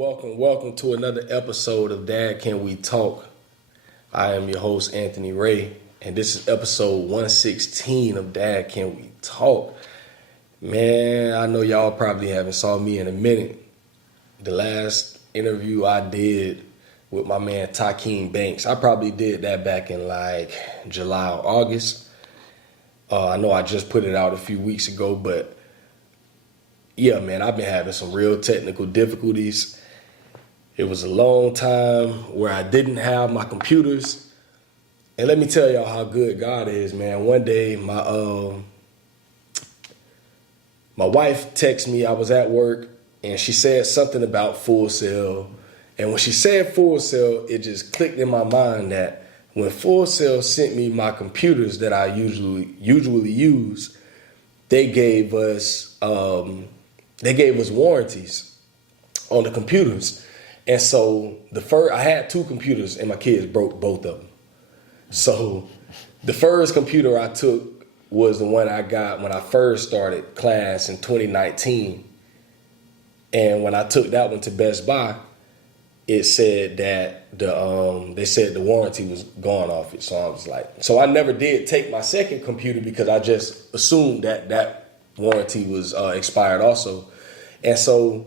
welcome to another episode of Dad Can We Talk. I am your host, Anthony Ray, and this is episode 116 of Dad Can We Talk. Man, I know y'all probably haven't saw me in a minute. The last interview I did with my man Takeem Banks, I probably did that back in like July or August. I know I just put it out a few weeks ago, but yeah, man, I've been having some real technical difficulties. It was a long time where I didn't have my computers. And let me tell y'all how good God is, man. One day, my wife texted me. I was at work, and she said something about Full Sail. And when she said Full Sail, it just clicked in my mind that when Full Sail sent me my computers that I usually use, they gave us warranties on the computers. And so I had two computers and my kids broke both of them. So the first computer I took was the one I got when I first started class in 2019. And when I took that one to Best Buy, it said that they said the warranty was gone off it. So I was like, so I never did take my second computer because I just assumed that warranty was expired also. And so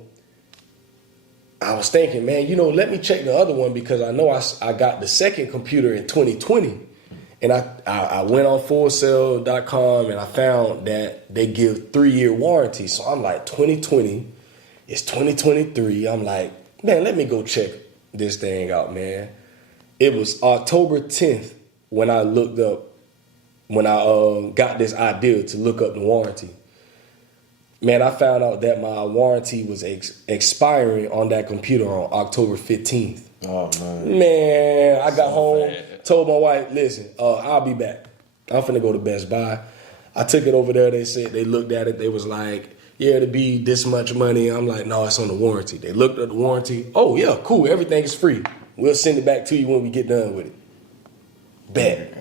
I was thinking, man, let me check the other one because I know I got the second computer in 2020. And I went on fullsale.com and I found that they give 3-year warranty. So I'm like, 2020, it's 2023. I'm like, man, let me go check this thing out, man. It was October 10th when I got this idea to look up the warranty. Man, I found out that my warranty was expiring on that computer on October 15th. Oh, man. Man, I got home, told my wife, listen, I'll be back. I'm finna go to Best Buy. I took it over there. They said, they looked at it. They was like, yeah, it'll be this much money. I'm like, no, it's on the warranty. They looked at the warranty. Oh, yeah, cool. Everything is free. We'll send it back to you when we get done with it. Bet.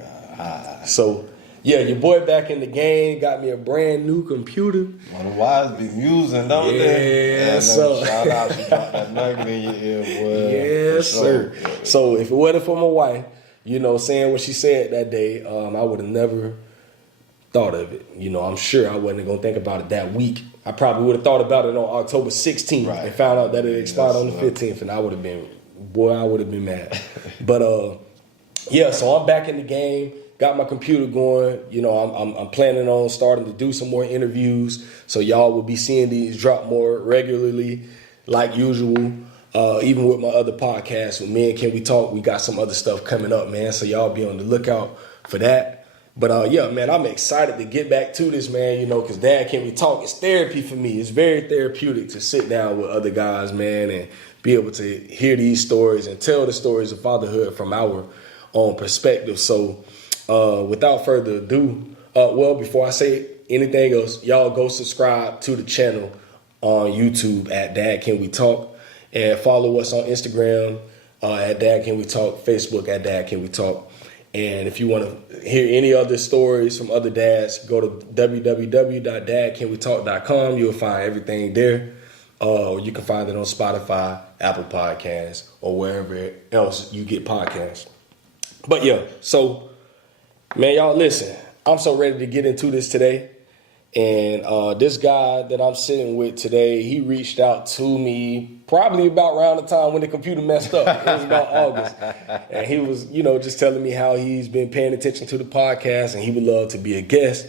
So, yeah, your boy back in the game, got me a brand new computer. Well, the wives be musing, don't they? Yeah, so. Shout out, she dropped that nugget in your ear, boy. Yes, sir. Yeah. So if it wasn't for my wife, saying what she said that day, I would have never thought of it. I'm sure I wasn't going to think about it that week. I probably would have thought about it on October 16th and found out that it expired on the 15th, and I would have been mad. But, yeah, so I'm back in the game. Got my computer going. I'm planning on starting to do some more interviews. So y'all will be seeing these drop more regularly, like usual. Even with my other podcasts, with Me and Can We Talk, we got some other stuff coming up, man. So y'all be on the lookout for that. But yeah, man, I'm excited to get back to this, man, because Dad Can We Talk is therapy for me. It's very therapeutic to sit down with other guys, man, and be able to hear these stories and tell the stories of fatherhood from our own perspective. So without further ado, before I say anything else, y'all go subscribe to the channel on YouTube at Dad Can We Talk, and follow us on Instagram at Dad Can We Talk, Facebook at Dad Can We Talk. And if you want to hear any other stories from other dads, go to www.dadcanwetalk.com. You'll find everything there. Or you can find it on Spotify, Apple Podcasts, or wherever else you get podcasts. But yeah, so man, y'all listen, I'm so ready to get into this today. And this guy that I'm sitting with today, he reached out to me probably about around the time when the computer messed up. It was about August. And he was, just telling me how he's been paying attention to the podcast and he would love to be a guest.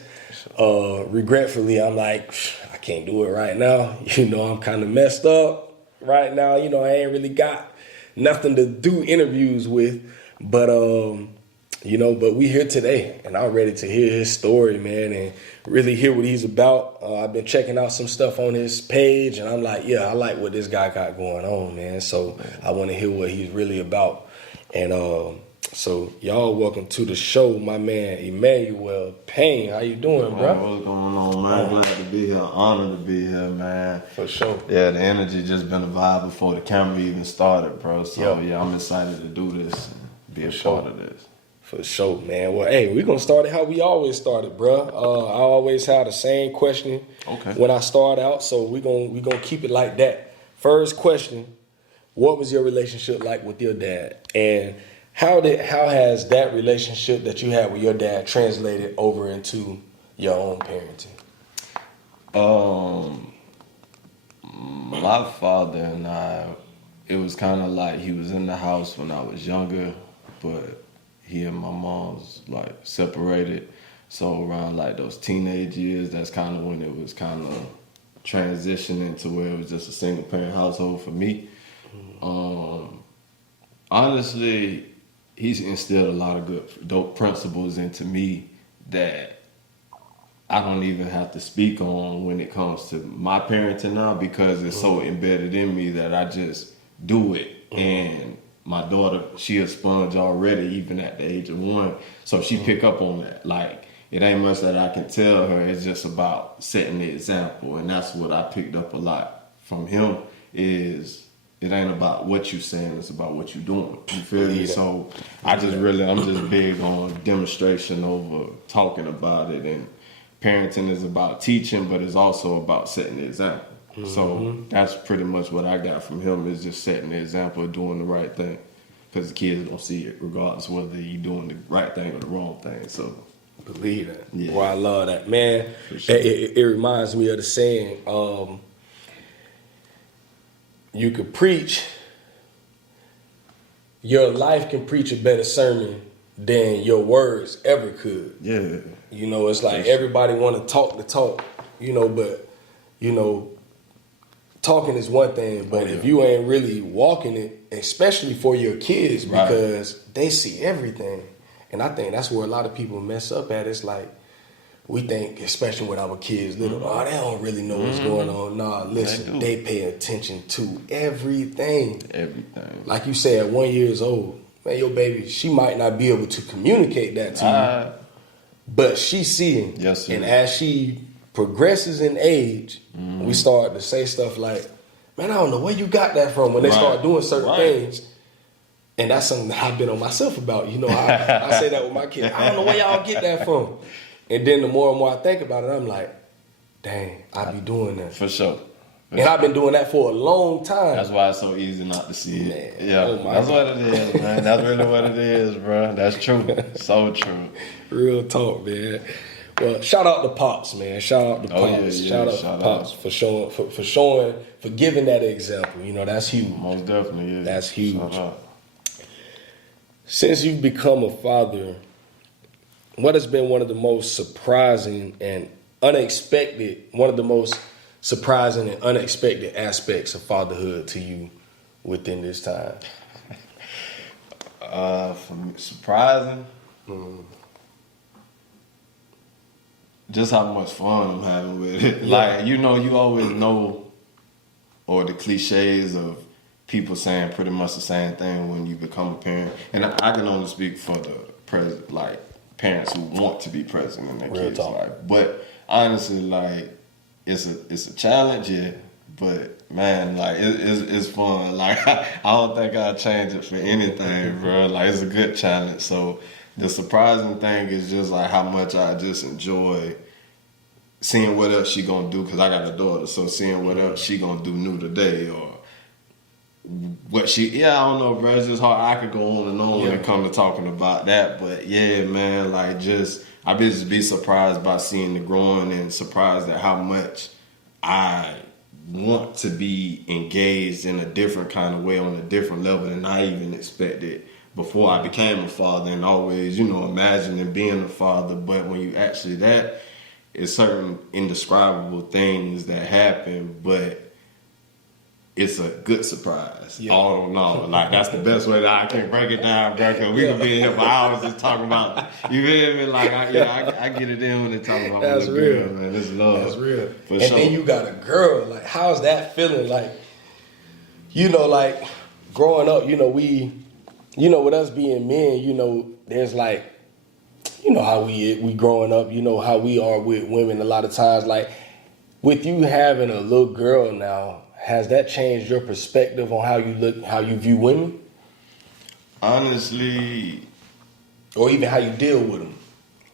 Regretfully, I'm like, I can't do it right now. I'm kind of messed up right now. I ain't really got nothing to do interviews with. But but we here today, and I'm ready to hear his story, man, and really hear what he's about. I've been checking out some stuff on his page, and I'm like, yeah, I like what this guy got going on, man. So I want to hear what he's really about. And so y'all welcome to the show, my man, Emmanuel Payne. How you doing, bro? What's going on, man? Glad to be here. Honored to be here, man. For sure. Yeah, the energy just been a vibe before the camera even started, bro. So, yeah, I'm excited to do this and be a part of this. For sure, man. Well, hey, we're going to start it how we always started, bro. I always have the same question when I start out, so we're gonna keep it like that. First question, what was your relationship like with your dad? And how has that relationship that you had with your dad translated over into your own parenting? My father and I, it was kind of like he was in the house when I was younger, but he and my mom's like separated. So around like those teenage years, that's kind of when it was kind of transitioning to where it was just a single parent household for me. Honestly, he's instilled a lot of good, dope principles into me that I don't even have to speak on when it comes to my parenting now, because it's so embedded in me that I just do it. And my daughter, she a sponge already, even at the age of 1. So she pick up on that. Like, it ain't much that I can tell her. It's just about setting the example. And that's what I picked up a lot from him is it ain't about what you saying, it's about what you doing. You feel me? So I'm just big on demonstration over talking about it. And parenting is about teaching, but it's also about setting the example. So that's pretty much what I got from him, is just setting the example of doing the right thing. Because the kids don't see it regardless whether you're doing the right thing or the wrong thing. So believe that. Yeah. Well, I love that, man. Sure. It reminds me of the saying, you could preach, your life can preach a better sermon than your words ever could. Yeah. You know, it's like everybody want to talk the talk, you know, but, you know, talking is one thing, but if you ain't really walking it, especially for your kids, because they see everything. And I think that's where a lot of people mess up at. It's like, we think, especially with our kids, little, oh, they don't really know what's going on. Nah, listen, they pay attention to everything. Everything. Like you said, at 1 year old, man, your baby, she might not be able to communicate that to you, but she's seeing. Yes, sir. And as she progresses in age, we start to say stuff like, man, I don't know where you got that from, when they start doing certain things. And that's something that I've been on myself about. You know, I say that with my kids. I don't know where y'all get that from. And then the more and more I think about it, I'm like, dang, I be doing that. For sure. And I've been doing that for a long time. That's why it's so easy not to see it. Man, Yeah, that's what it is, man. That's really what it is, bro. That's true. So true. Real talk, man. Well, shout out to Pops, man. Shout out to Pops. Shout out to Pops for showing, for giving that example. You know, that's huge. Most definitely is. That's huge. Since you've become a father, what has been one of the most surprising and unexpected aspects of fatherhood to you within this time? For me, surprising. Just how much fun I'm having with it. Like, you know, you always know, or the cliches of people saying pretty much the same thing when you become a parent. And I can only speak for the parents who want to be present in their kids' life. But honestly, like, it's a challenge, yeah. But man, like, it's fun. Like, I don't think I'd change it for anything, bro. Like, it's a good challenge. So the surprising thing is just like how much I just enjoy seeing what else she gonna do, because I got a daughter. So seeing what else she gonna do new today, or what I don't know, bro. It's just hard. I could go on and on when it comes to talking about that. But yeah, man, like, I just be surprised by seeing the growing, and surprised at how much I want to be engaged in a different kind of way, on a different level than I even expected before I became a father, and always, you know, imagining being a father. But when you actually it's certain indescribable things that happen, but it's a good surprise. All in all. Like, that's the best way that I can break it down, bro, because we could be in here for hours just talking about, you feel me? Like, I get it in when they talk about that's my real, girl, man. It's love. That's real. For and sure. then you got a girl. Like, how's that feeling? Like, you know, like, growing up, you know, with us being men, you know, there's like, you know how we growing up, you know how we are with women a lot of times. Like, with you having a little girl now, has that changed your perspective on how you look, how you view women? Honestly, or even how you deal with them?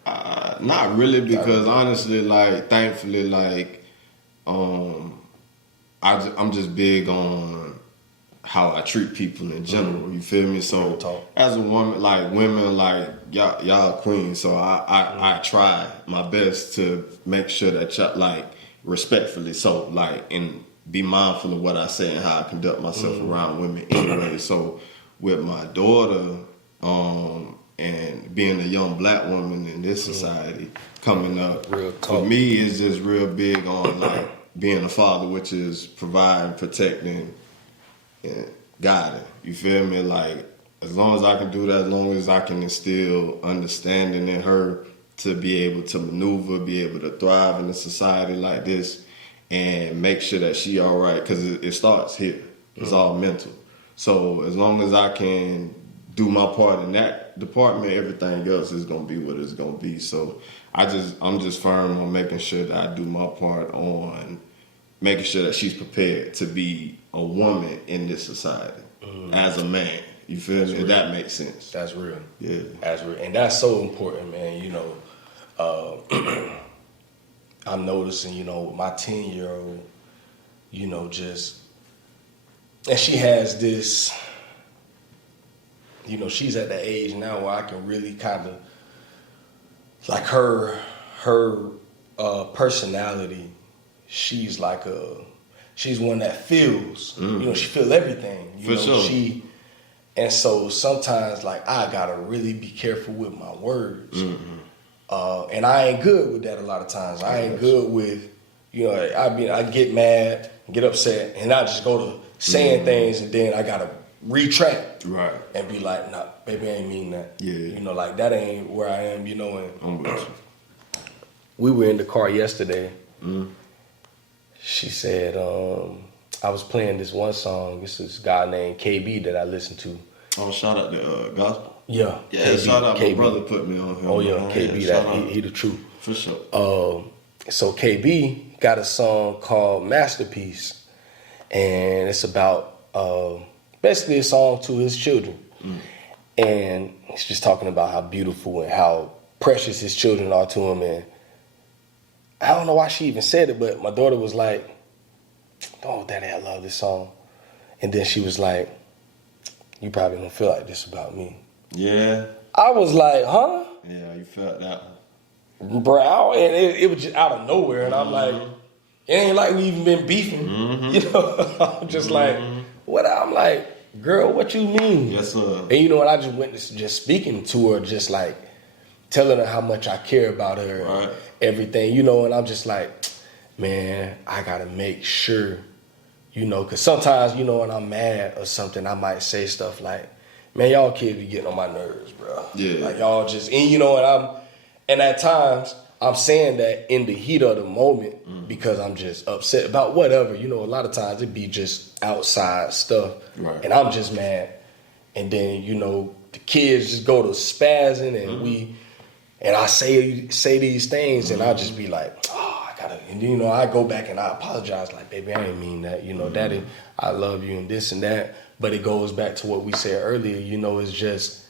Not really, because honestly, like, thankfully, like, I'm just big on how I treat people in general. You feel me? So Talk. as a woman, like women, like y'all queens. So I try my best to make sure that y'all, like, respectfully, so like, and be mindful of what I say and how I conduct myself around women anyway. So with my daughter, and being a young black woman in this society coming up, for me, it's just real big on like being a father, which is providing, protecting, and guiding. You feel me? Like, as long as I can do that, as long as I can instill understanding in her to be able to maneuver, be able to thrive in a society like this, and make sure that she all right, because it starts here. It's all mental. So as long as I can do my part in that department, everything else is gonna be what it's gonna be. So I'm just firm on making sure that I do my part on making sure that she's prepared to be a woman in this society as a man. You feel me? That makes sense. That's real. Yeah. That's real. And that's so important, man. You know, I'm noticing, you know, my 10-year-old, you know, just, and she has this, you know, she's at the age now where I can really kind of, like her personality, she's one that feels, you know, she feel everything. You know, sure. And so sometimes, like, I gotta really be careful with my words. And I ain't good with that a lot of times. I ain't good with, you know, I get mad, get upset, and I just go to saying things, and then I gotta retract. Right. And be like, nah, baby, I ain't mean that. Yeah. You know, like, that ain't where I am, you know. And I'm with you. we were in the car yesterday. She said, I was playing this one song. This is a guy named KB that I listen to. Oh, shout out to gospel. Yeah. Yeah, KB, shout out KB. my brother put me on him. Oh yeah, KB, that he the truth. For sure. So KB got a song called Masterpiece, and it's about basically a song to his children. And he's just talking about how beautiful and how precious his children are to him. And I don't know why she even said it, but my daughter was like, "Oh, Daddy, I love this song." And then she was like, "You probably don't feel like this about me." Yeah. I was like, huh? Yeah, you felt that one. Bro, and it was just out of nowhere. And I'm like, it ain't like we even been beefing. You know, I'm just like, what? I'm like, girl, what you mean? Yes, sir. And you know what? I just went to just speaking to her, just like telling her how much I care about her and everything, you know. And I'm just like, man, I got to make sure, you know, because sometimes, you know, when I'm mad or something, I might say stuff like, man, y'all kids be getting on my nerves, bro. Yeah. Like, y'all just, and you know, and at times, I'm saying that in the heat of the moment because I'm just upset about whatever. You know, a lot of times it be just outside stuff. Right. And I'm just mad. And then, you know, the kids just go to spazzing and I say these things and I just be like, oh, I gotta, and you know, I go back and I apologize like, baby, I ain't mean that. You know, Daddy, I love you and this and that. But it goes back to what we said earlier, you know, it's just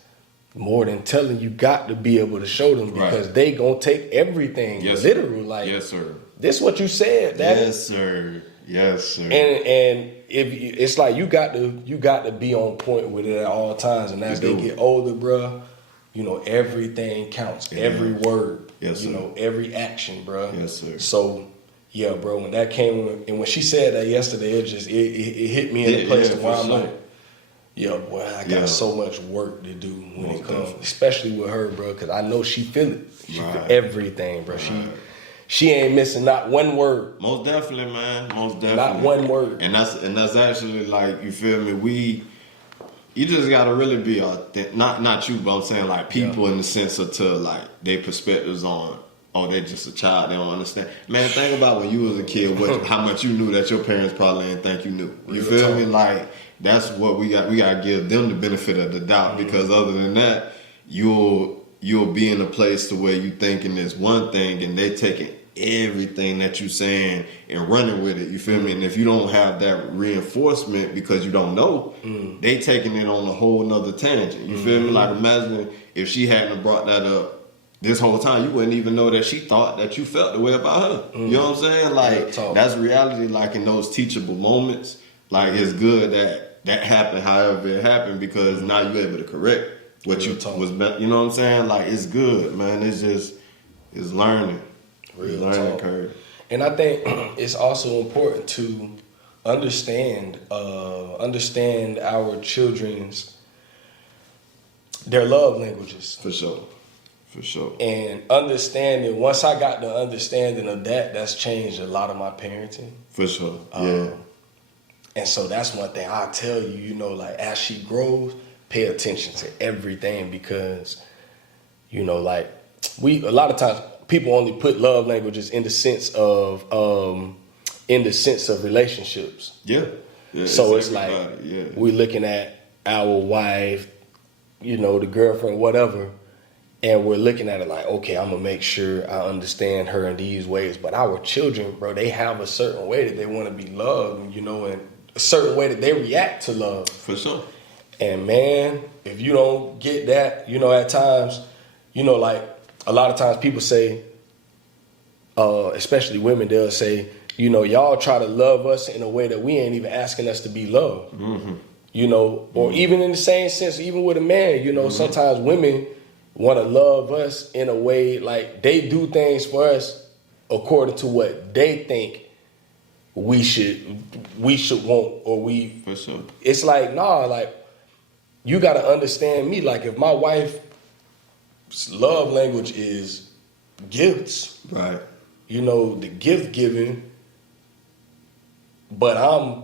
more than telling, you got to be able to show them because they gonna take everything literal. Like, yes, sir. This what you said, Daddy. Yes, sir. Yes, sir. And if you, it's like you got to be on point with it at all times. And as they get older, bro, you know, everything counts. Yeah. Every word. Yes, you sir. know, every action, bro. Yes, sir. So, yeah, bro, when that came, and when she said that yesterday, it hit me in a place where I'm like, yeah, boy, I got so much work to do when it comes, especially with her, bro, because I know she feel it. She feel everything, bro. She ain't missing not one word. Most definitely, man. Most definitely. Not one word. And that's actually like, you feel me? You just gotta really be authentic. Not you, but I'm saying like people in the sense of to like their perspectives on, oh, they're just a child, they don't understand. Man, think about when you was a kid, how much you knew that your parents probably didn't think you knew. You feel me? Like, that's what we got. We gotta give them the benefit of the doubt because other than that, you'll be in a place to where you thinking this one thing and they taking everything that you saying and running with it. You feel me? And if you don't have that reinforcement because you don't know, they taking it on a whole nother tangent. You feel me? Like, imagine if she hadn't brought that up this whole time, you wouldn't even know that she thought that you felt the way about her. You know what I'm saying? Like, that's reality. Like, in those teachable moments, like, it's good that that happened however it happened, because now you're able to correct what Real you talk. was you know what I'm saying? Like, it's good, man. It's learning. Real learning talk. curve. And I think it's also important to understand our children's their love languages. For sure. And understanding, once I got the understanding of that, that's changed a lot of my parenting. For sure. Yeah. And so that's one thing I tell you, you know, like as she grows, pay attention to everything, because, you know, like a lot of times people only put love languages in the sense of relationships. Yeah. So it's like we're looking at our wife, you know, the girlfriend, whatever, and we're looking at it like, okay, I'm gonna make sure I understand her in these ways. But our children, bro, they have a certain way that they want to be loved, you know, and a certain way that they react to love. For sure. And man, if you don't get that, you know, at times, you know, like a lot of times people say, especially women, they'll say, you know, y'all try to love us in a way that we ain't even asking us to be loved. Mm-hmm. You know, or even in the same sense, even with a man, you know, sometimes women want to love us in a way like they do things for us according to what they think we should want, or we. For sure. It's like, nah, like you got to understand me. Like if my wife's love language is gifts, Right. you know, the gift giving, but I'm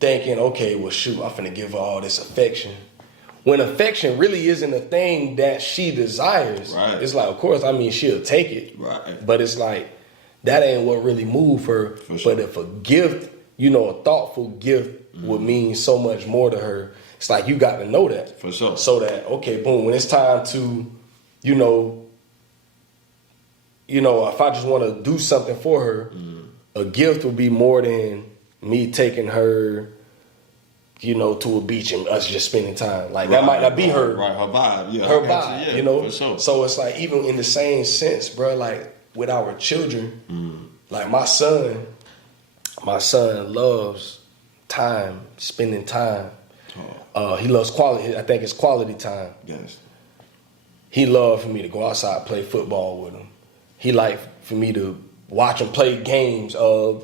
thinking, okay, well, shoot, I'm finna give her all this affection. When affection really isn't a thing that she desires. Right. It's like, of course, I mean, she'll take it. Right. But it's like, that ain't what really moved her. For sure. But if a gift, you know, a thoughtful gift would mean so much more to her, it's like you got to know that. For sure. So that, okay, boom, when it's time to, you know, if I just want to do something for her, a gift would be more than me taking her, you know, to a beach and us just spending time. Like that might not be her. Right, her vibe. Yeah. Her vibe, you know. For sure. So it's like, even in the same sense, bro, like with our children, like my son loves time, spending time. He loves quality. I think it's quality time. Yes. He loved for me to go outside and play football with him. He liked for me to watch him play games,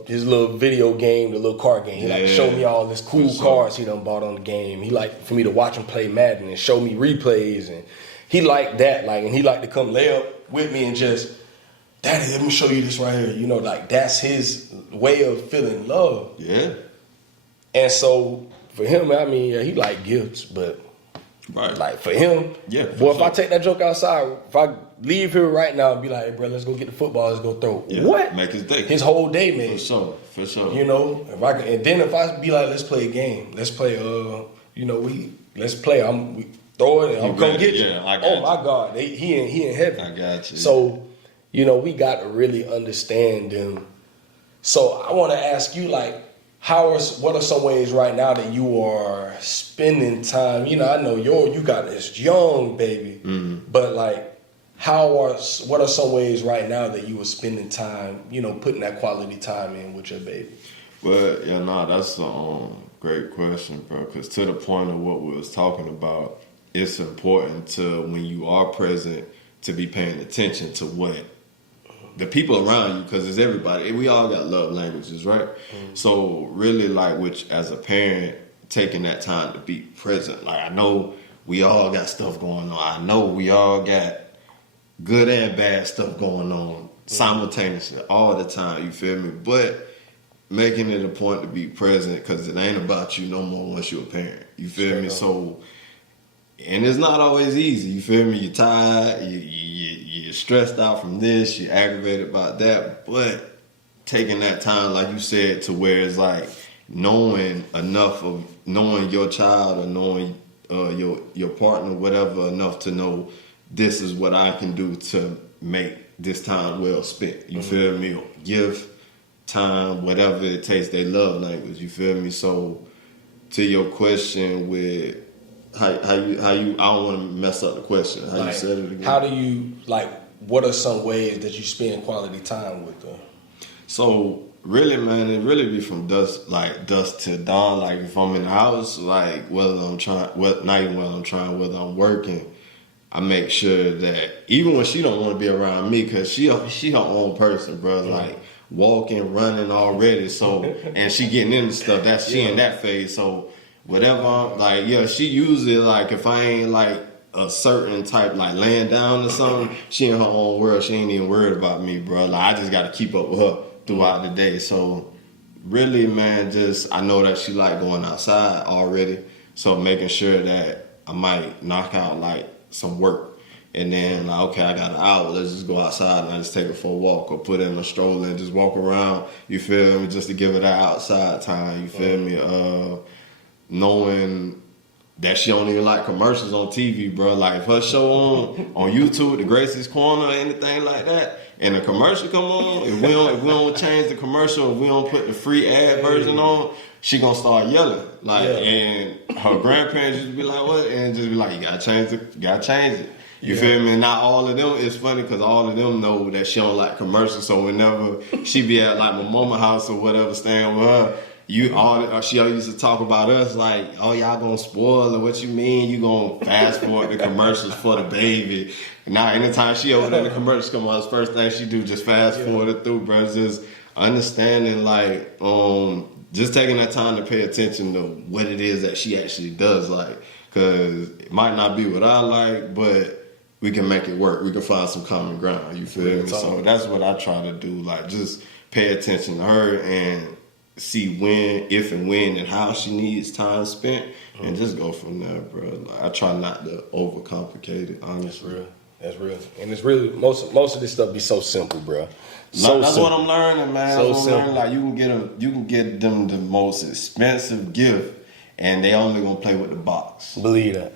his little video game, the little card game. He liked to show me all this cool cards he done bought on the game. He liked for me to watch him play Madden and show me replays, and he liked that. Like, and he liked to come lay up with me and just, Daddy, let me show you this right here. You know, like that's his way of feeling love. Yeah. And so for him, I mean, yeah, he liked gifts, but Right. like for him, Yeah, boy, if I take that joke outside, if I leave here right now and be like, hey, bro, let's go get the football, let's go throw. Yeah. What? Make his day. His whole day, man. For sure. You know, and then if I be like, let's play a game, let's play, let's play. We throw it, and I'm gonna get you. Yeah, I got oh you. my God, he in heaven. I got you. So, you know, we got to really understand them. So I want to ask you, like, what are some ways right now that you are spending time? You know, I know you got this young baby, but like, what are some ways right now that you are spending time, you know, putting that quality time in with your baby? Well, yeah, that's a great question, bro. Because to the point of what we was talking about, it's important to, when you are present, to be paying attention to what the people around you, because it's everybody. We all got love languages, right? So really, like, which as a parent, taking that time to be present. Like, I know we all got stuff going on. I know we all got good and bad stuff going on simultaneously all the time. You feel me? But making it a point to be present, because it ain't about you no more once you're a parent. You feel me? So, and it's not always easy. You feel me? You're tired. You're stressed out from this. You're aggravated about that. But taking that time, like you said, to where it's like knowing enough of knowing your child or knowing your partner, whatever, enough to know this is what I can do to make this time well spent. You feel me? Give time, whatever it takes. They love language. You feel me? So to your question with how you I don't want to mess up the question. How, like, you said it again. How do you, like, what are some ways that you spend quality time with them? So Really, man, it really be from dusk till dawn. Like if I'm in the house, like whether I'm working, I make sure that even when she don't want to be around me, cause she her own person, bro. Like walking, running already. So and she getting into stuff. She in that phase. So whatever, she usually like if I ain't like a certain type like laying down or something, she in her own world. She ain't even worried about me, bro. Like I just got to keep up with her throughout the day. So really, man, just I know that she like going outside already. So making sure that I might knock out like some work. And then like, okay, I got an hour, let's just go outside and I just take her for a walk or put her in a stroller and just walk around, you feel me, just to give her that outside time, you feel me? Knowing that she don't even like commercials on TV, bro. Like if her show on YouTube, The Gracie's Corner or anything like that, and the commercial come on, if we don't change the commercial, if we don't put the free ad version on, she gonna start yelling. And her grandparents just be like, what? And just be like, you gotta change it. You feel me? Not all of them. It's funny because all of them know that she don't like commercials. So whenever she be at like my mama house or whatever, staying with her, she used to talk about us like, oh, y'all gonna spoil it. What you mean? You gonna fast forward the commercials for the baby? Now, anytime she over there, the commercials come on, the first thing she do just fast forward it through, bro. Just understanding like, just taking that time to pay attention to what it is that she actually does like, cause it might not be what I like, but we can make it work. We can find some common ground. You feel me? So that's what I try to do. Like, just pay attention to her and see if and when and how she needs time spent, and just go from there, bro. Like, I try not to overcomplicate it, honestly. That's real. And it's really, most of this stuff be so simple, bro. That's what I'm learning, man. That's what I'm learning. Like, you can get them the most expensive gift, and they only gonna play with the box. Believe that.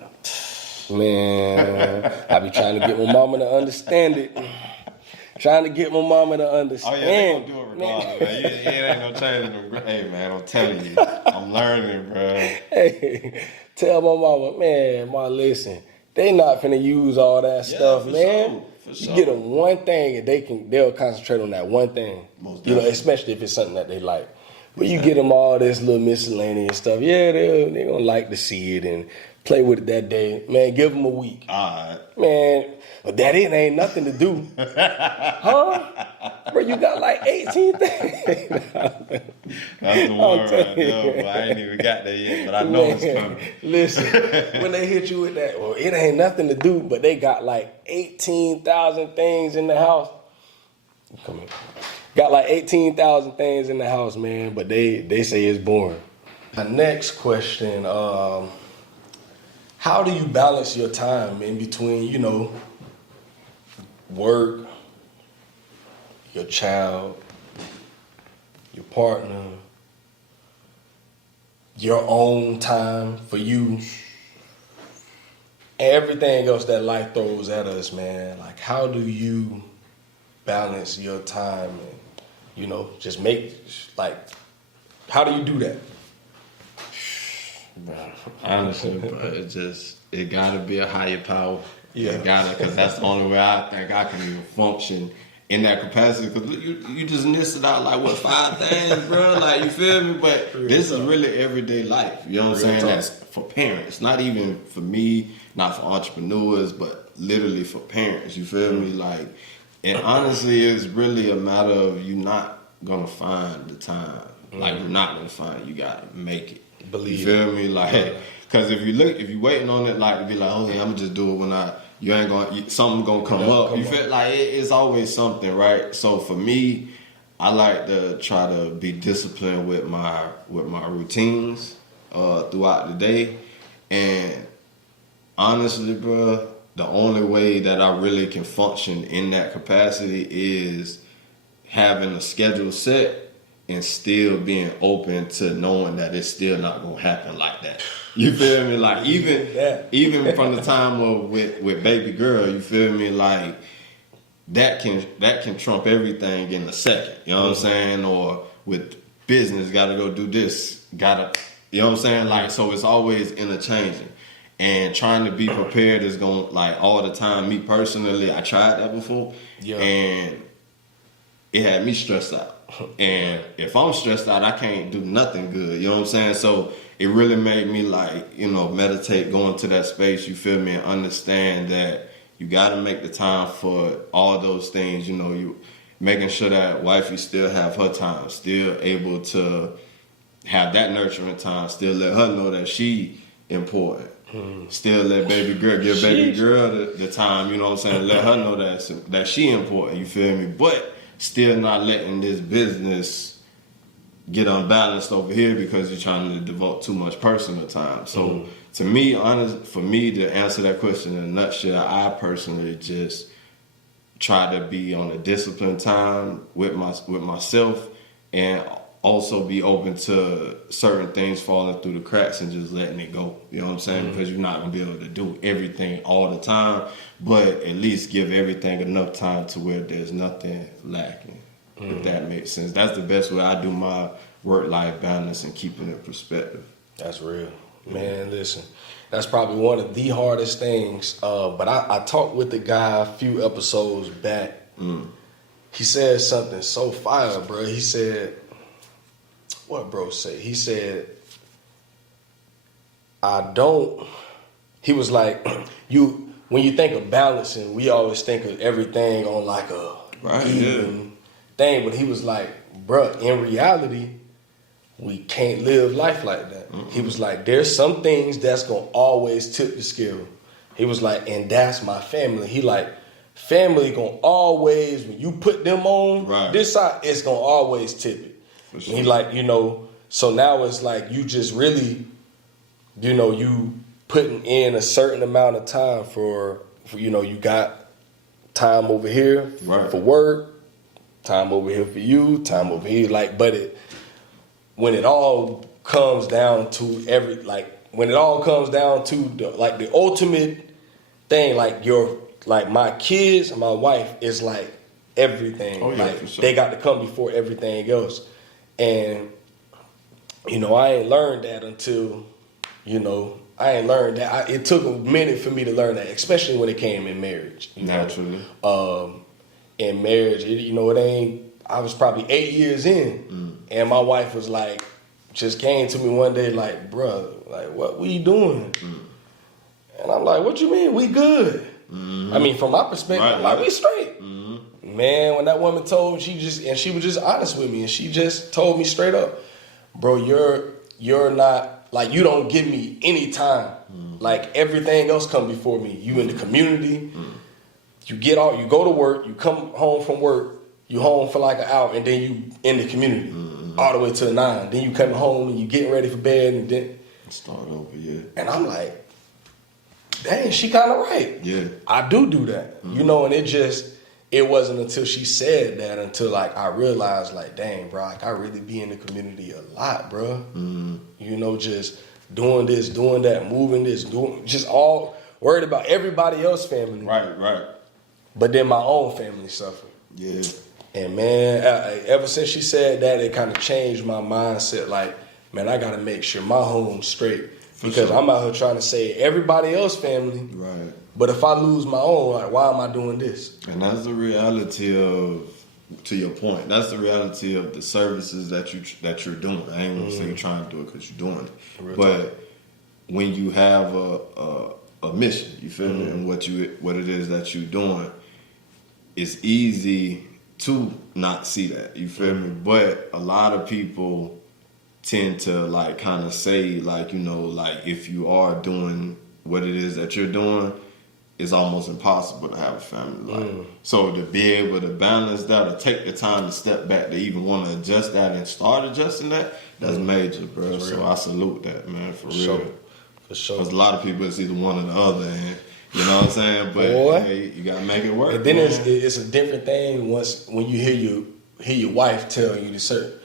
Man, I be trying to get my mama to understand it. Trying to get my mama to understand. Oh, yeah, they gonna do it regardless, man. It ain't no changing them. Hey, man, I'm telling you. I'm learning, bro. Hey, tell my mama, man, listen, they not finna use all that stuff, man. For sure. You get them one thing and they'll concentrate on that one thing. Most you know, especially if it's something that they like. But you get them all this little miscellaneous stuff, they're gonna like to see it and play with it that day. Man, give them a week. All right. Man, but that ain't nothing to do. Huh? Bro, you got like 18 things. That's the one right there, but I ain't even got that yet, but I know it's coming. Listen, when they hit you with that, well, it ain't nothing to do, but they got like 18,000 things in the house. Come here. Got like 18,000 things in the house, man, but they say it's boring. The next question, how do you balance your time in between, work, your child, your partner, your own time for you, everything else that life throws at us, man? Like, how do you balance your time and, just how do you do that? Honestly, bro, it gotta be a higher power. Yeah. It gotta, because that's the only way I think I can even function in that capacity. Because you just listed out like 5 things, bro. Like, you feel me? But this is really everyday life. You know what I'm saying? That's for parents, not even for me, not for entrepreneurs, but literally for parents. You feel me? Like, and honestly, it's really a matter of you not gonna find the time. Like, you're not gonna find it. You gotta make it. Believe you feel me? Like, because if you waiting on it, like, to be like, okay, I'm gonna just do it when something gonna come up. You feel like it's always something, right? So for me, I like to try to be disciplined with my routines throughout the day. And honestly, bro, the only way that I really can function in that capacity is having a schedule set and still being open to knowing that it's still not gonna happen like that. You feel me? Like, even from the time of with baby girl, you feel me? Like, that can trump everything in a second. You know what I'm saying? Or with business, gotta go do this. You know what I'm saying? Like, so it's always interchanging. And trying to be prepared is going, like, all the time. Me personally, I tried that before. Yeah. And it had me stressed out. And if I'm stressed out, I can't do nothing good. You know what I'm saying? So it really made me like, meditate, go into that space, you feel me, and understand that you got to make the time for all those things. You making sure that wifey still have her time, still able to have that nurturing time, still let her know that she important. Still let baby girl give baby girl the time, you know what I'm saying? Let her know that she important, you feel me? But still not letting this business get unbalanced over here because you're trying to devote too much personal time. So to me, for me to answer that question in a nutshell, I personally just try to be on a disciplined time with myself, and also be open to certain things falling through the cracks and just letting it go. You know what I'm saying? Because you're not going to be able to do everything all the time, but at least give everything enough time to where there's nothing lacking, if that makes sense. That's the best way I do my work-life balance and keeping it in perspective. That's real. Man, listen, that's probably one of the hardest things. But I talked with the guy a few episodes back. He said something so fire, bro. He said, what bro say? He said, he was like, when you think of balancing, we always think of everything on like a even thing. But he was like, bro, in reality, we can't live life like that. He was like, there's some things that's going to always tip the scale. He was like, and that's my family. He like, family going to always, when you put them on this side, it's going to always tip it. For sure. And he like, so now it's like you just really, you putting in a certain amount of time for you got time over here for work, time over here for you, time over here. Like, but when it all comes down to the ultimate thing, like my kids and my wife is like everything. For sure. They got to come before everything else. And, I ain't learned that until, it took a minute for me to learn that, especially when it came in marriage. Naturally. In marriage, I was probably 8 years in, and my wife was like, just came to me one day like, bruh, like, what we doing? And I'm like, what you mean? We good. I mean, from my perspective, we straight. Man, when that woman told me, she was just honest with me, and she just told me straight up, bro, you're not, like, you don't give me any time. Like, everything else come before me. You in the community, you go to work, you come home from work, you home for like an hour, and then you in the community all the way to 9. Then you come home and you getting ready for bed, and then start over, yeah. And I'm like, dang, she kind of right. Yeah, I do that, and it wasn't until she said that until like I realized like, dang, bro, like I really be in the community a lot, bro. Just doing this, doing that, moving this, doing just all worried about everybody else's family. Right. But then my own family suffered. Yeah. And man, ever since she said that, it kind of changed my mindset. Like, man, I got to make sure my home's straight. Because I'm out here trying to save everybody else's family. Right. But if I lose my own, like, why am I doing this? And that's the reality of, to your point, that's the reality of the services that you're doing. I ain't gonna say you're trying to do it because you're doing it. But when you have a mission, you feel me, and what it is that you're doing, it's easy to not see that. You feel me? But a lot of people tend to like kind of say like, like if you are doing what it is that you're doing, it's almost impossible to have a family life. So to be able to balance that or take the time to step back to even want to adjust that and start adjusting that, that's major, bro. So I salute that, man, for real. For sure. Because a lot of people, it's either one or the other, and you know what I'm saying? But hey, you gotta make it work. And then it's a different thing when you hear your wife tell you to certain.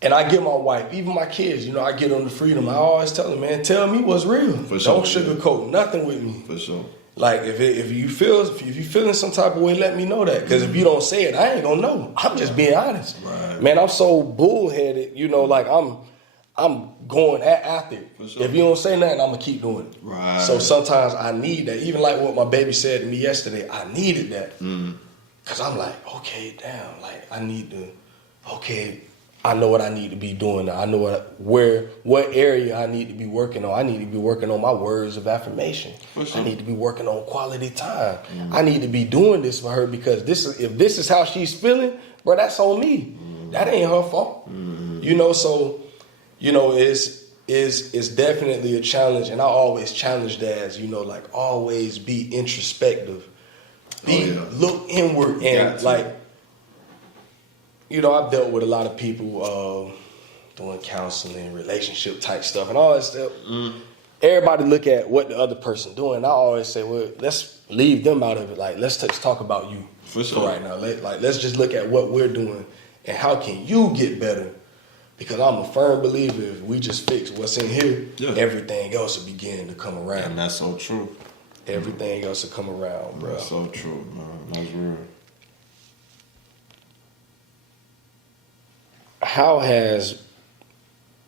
And I get my wife, even my kids, I get them the freedom. I always tell them, man, tell me what's real. For sure. Don't sugarcoat nothing with me. For sure. Like if you feeling some type of way, let me know that. Because if you don't say it, I ain't gonna know. I'm just being honest. Right. Man, I'm so bullheaded. Like I'm going after it. Sure. If you don't say nothing, I'm gonna keep doing it. Right. So sometimes I need that. Even like what my baby said to me yesterday, I needed that. Cause I'm like, okay, damn, like I need to okay, I know what I need to be doing now. I know what area I need to be working on. I need to be working on my words of affirmation. For sure. I need to be working on quality time. I need to be doing this for her because if this is how she's feeling, bro, that's on me. That ain't her fault. You know, so it's definitely a challenge, and I always challenge dads, like always be introspective. Look inward and I've dealt with a lot of people doing counseling, relationship type stuff, and all that stuff. Everybody look at what the other person doing. I always say, well, let's leave them out of it. Like, let's talk about you for sure right now. Let's just look at what we're doing and how can you get better. Because I'm a firm believer if we just fix what's in here, everything else will begin to come around. And that's so true. Everything else will come around, bro. That's so true, man. That's real. How has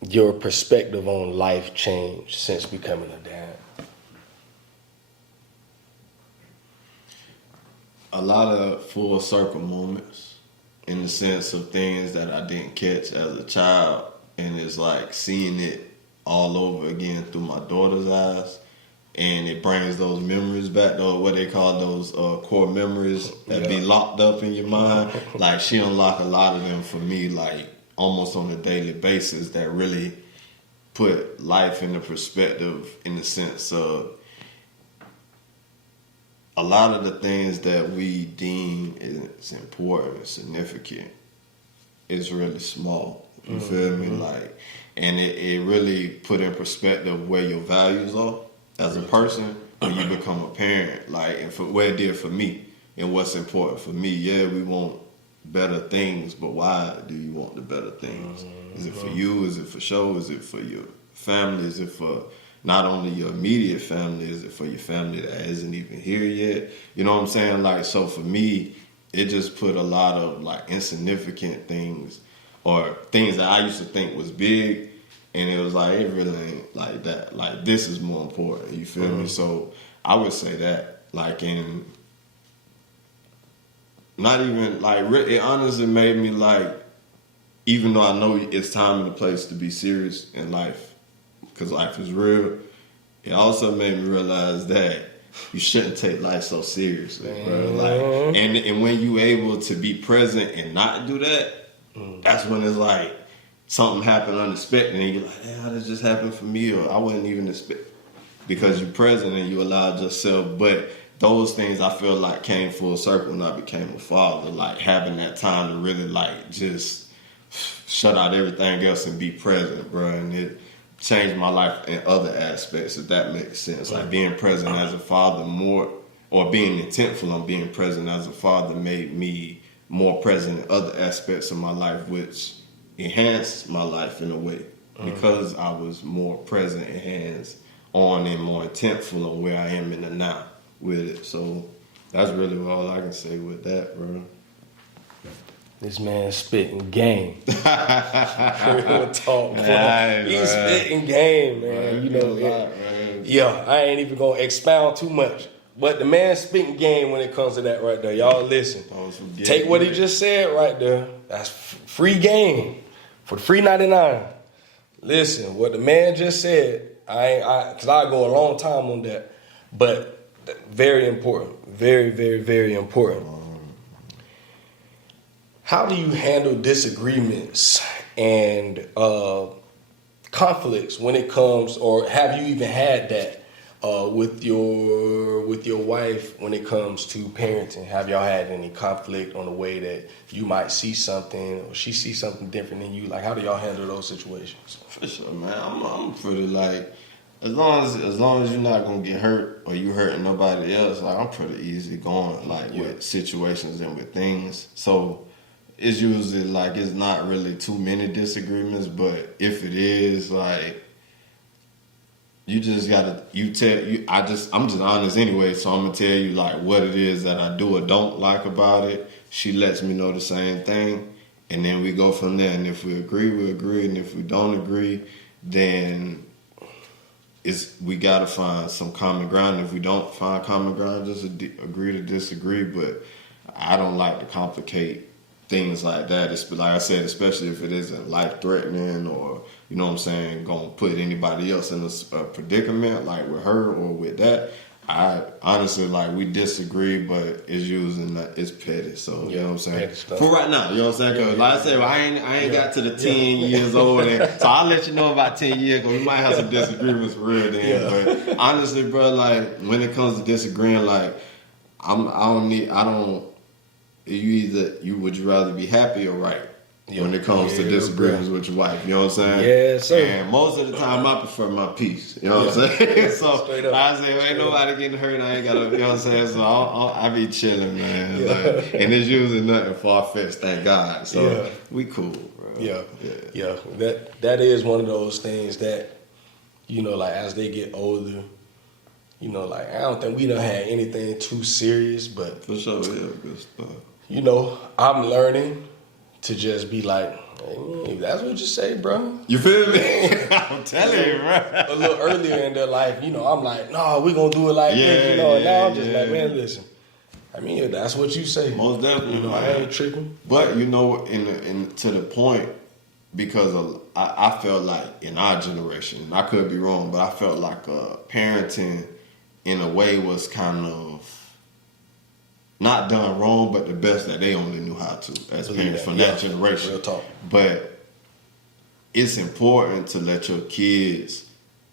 your perspective on life changed since becoming a dad? A lot of full circle moments in the sense of things that I didn't catch as a child, and it's like seeing it all over again through my daughter's eyes, and it brings those memories back, or what they call those core memories that be locked up in your mind. Like, she unlocked a lot of them for me, like almost on a daily basis, that really put life into perspective in the sense of a lot of the things that we deem is important and significant is really small. You feel me? Like, and it really put in perspective where your values are as a person when you become a parent. Like, and for what it did for me and what's important for me. Yeah, we want better things, but why do you want the better things? Is it for you? Is it for show? Is it for your family? Is it for not only your immediate family, is it for your family that isn't even here yet? You know what I'm saying? Like, so for me, it just put a lot of like insignificant things or things that I used to think was big, and it was like, it really ain't like that. Like, this is more important, you feel me? So I would say that, like, in not even, like, it honestly made me like, even though I know it's time and a place to be serious in life, because life is real, it also made me realize that you shouldn't take life so seriously, bro. Like, and when you able to be present and not do that, that's when it's like something happened unexpected, and you're like, hey, how did this just happen for me? Or I wasn't even expect, because you're present and you allowed yourself. But those things I feel like came full circle when I became a father, like having that time to really like just shut out everything else and be present, bro. And it changed my life in other aspects, if that makes sense. Like, being present as a father more, or being intentful on being present as a father, made me more present in other aspects of my life, which enhanced my life in a way, because I was more present and hands on and more intentful on where I am in the now with it. So that's really all I can say with that, bro. This man spitting game. Real talk, bro. He's spitting game, man. I ain't even gonna expound too much. But the man spitting game when it comes to that right there. Y'all listen. Take what he just said right there. That's free game for the free 99. Listen, what the man just said, because I go a long time on that, but very important. Very, very, very important. How do you handle disagreements and conflicts when it comes, or have you even had that with your wife when it comes to parenting? Have y'all had any conflict on the way that you might see something or she sees something different than you? Like, how do y'all handle those situations? For sure, man. I'm pretty like, as long as you're not gonna get hurt or you hurting nobody else, like, I'm pretty easy going, like, with situations and with things. So it's usually like, it's not really too many disagreements, but if it is, like, you just gotta, I'm just honest anyway, so I'm gonna tell you like what it is that I do or don't like about it. She lets me know the same thing, and then we go from there. And if we agree, we agree, and if we don't agree, then we gotta find some common ground. If we don't find common ground, just agree to disagree. But I don't like to complicate things like that. It's like I said, especially if it isn't life threatening or, you know what I'm saying, gonna put anybody else in a predicament like with her or with that. I honestly, like, we disagree, but it's using that, it's petty. So, you know what I'm saying? For right now, you know what I'm saying? Because like I said, I ain't got to the 10 years old. So I'll let you know about 10 years because we might have some disagreements for real then. But honestly, bro, like, when it comes to disagreeing, like, would you rather be happy or right? When it comes to disagreements with your wife, you know what I'm saying? Yeah, sir. And most of the time, I prefer my peace. You know what I'm saying? So I say, ain't nobody getting hurt. I ain't got to, you know what I'm saying? So I be chilling, man. Yeah. Like, and it's usually nothing far-fetched, thank God. So we cool, bro. Yeah. That is one of those things that, you know, like, as they get older, you know, like, I don't think we done had anything too serious, but for sure, yeah, good stuff. You know, I'm learning to just be like, hey, that's what you say, bro. You feel me? I'm telling you, bro. A little earlier in their life, you know, I'm like, no, we gonna do it like this, you know. And now I'm just like, man, listen. I mean, that's what you say. Most definitely, you know, I ain't tripping. But you know, in to the point, because I felt like in our generation, I could be wrong, but I felt like parenting, in a way, was kind of not done wrong, but the best that they only knew how to as parents from that generation. Real talk. But it's important to let your kids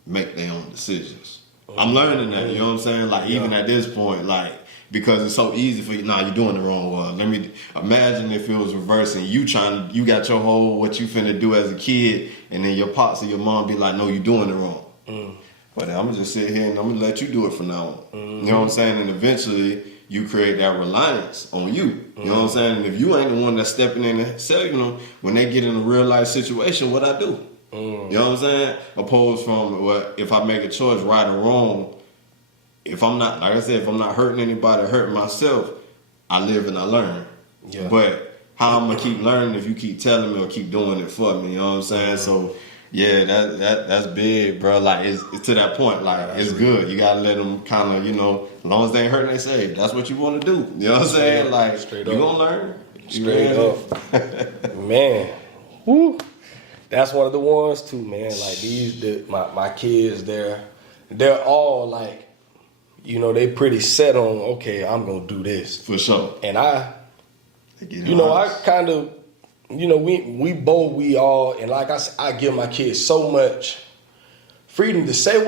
make their own decisions. I'm learning that, you know what I'm saying? Like, even at this point, like, because it's so easy for you, you're doing the wrong one. Let me imagine if it was reversing. You got your whole, what you finna do as a kid, and then your pops or your mom be like, no, you're doing it wrong. But I'm gonna just sit here and I'm gonna let you do it from now on. You know what I'm saying? And eventually, you create that reliance on you. You know what I'm saying? And if you ain't the one that's stepping in and telling them when they get in a real life situation, what I do. You know what I'm saying? Opposed from, well, if I make a choice, right or wrong, if I'm not, like I said, if I'm not hurting anybody or hurting myself, I live and I learn. Yeah. But how I'm gonna keep learning if you keep telling me or keep doing it for me, you know what I'm saying? So yeah, that's big, bro. Like, it's to that point. Like, it's good. You gotta let them kind of, you know, as long as they ain't hurting, they say that's what you want to do. You know what I'm saying? Like, you gonna learn. Straight up, man. Woo. That's one of the ones too, man. Like my kids, they're all like, you know, they pretty set on, okay, I'm gonna do this for sure. And I kind of. You know, we all, and like I said, I give my kids so much freedom to say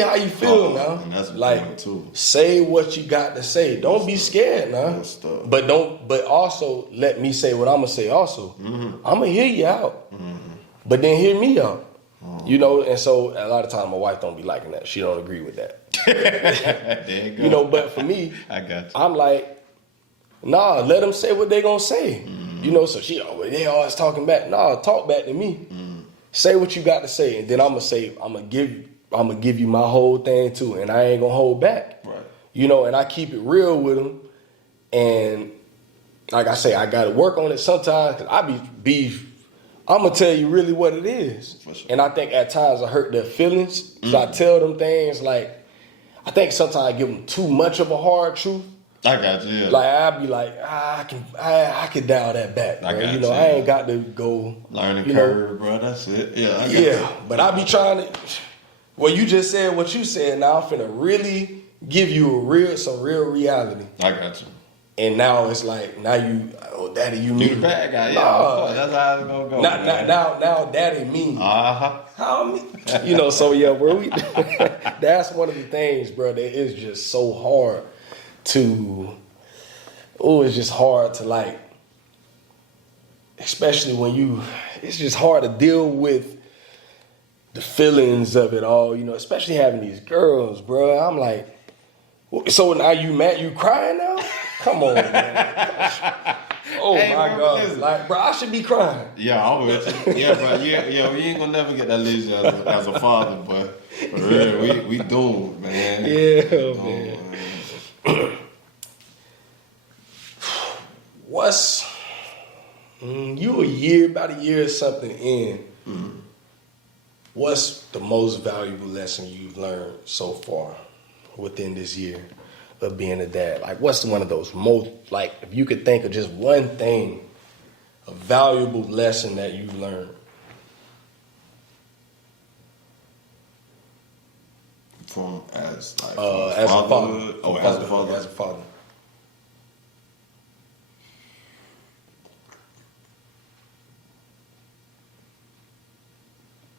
how you feel now. And that's like, too. Say what you got to say. Don't be scared now. But also let me say what I'm gonna say. Also, I'm gonna hear you out, but then hear me out. You know, and so a lot of times my wife don't be liking that. She don't agree with that. There you go. You know, but for me, I got you. I'm like, nah, let them say what they gonna say. You know, so they always talking back. Nah, talk back to me. Say what you got to say, and then I'm gonna give you my whole thing too, and I ain't gonna hold back. Right. You know, and I keep it real with them, and like I say, I gotta work on it sometimes because I I'm gonna tell you really what it is. For sure. And I think at times I hurt their feelings, so I tell them things like, I think sometimes I give them too much of a hard truth. I got you. Yeah. Like, I'll be like, I can dial that back. Bro. You know, I ain't got to go learning curve, bro. That's it. Yeah. But I be trying to. Well, you just said what you said. Now I'm finna really give you some real reality. I got you. And now it's like, daddy, you the bad guy. Yeah, that's how it's gonna go. Now, daddy mean. How me? You know, so yeah, bro. That's one of the things, bro. That is just so hard. It's just hard to, like, especially when it's just hard to deal with the feelings of it all, you know, especially having these girls, bro. I'm like, so now you mad, you crying now? Come on, man. Oh, hey, my God. Listen. Like, bro, I should be crying. Yeah, I'm with you. Yeah, bro, yeah, we ain't gonna never get that lazy as a father, but for real, we doomed, man. Yeah, man. What's about a year or something in? What's the most valuable lesson you've learned so far within this year of being a dad? Like, what's one of those most, like, if you could think of just one thing a valuable lesson that you've learned? From as like as a father. Oh, as a father. As a father.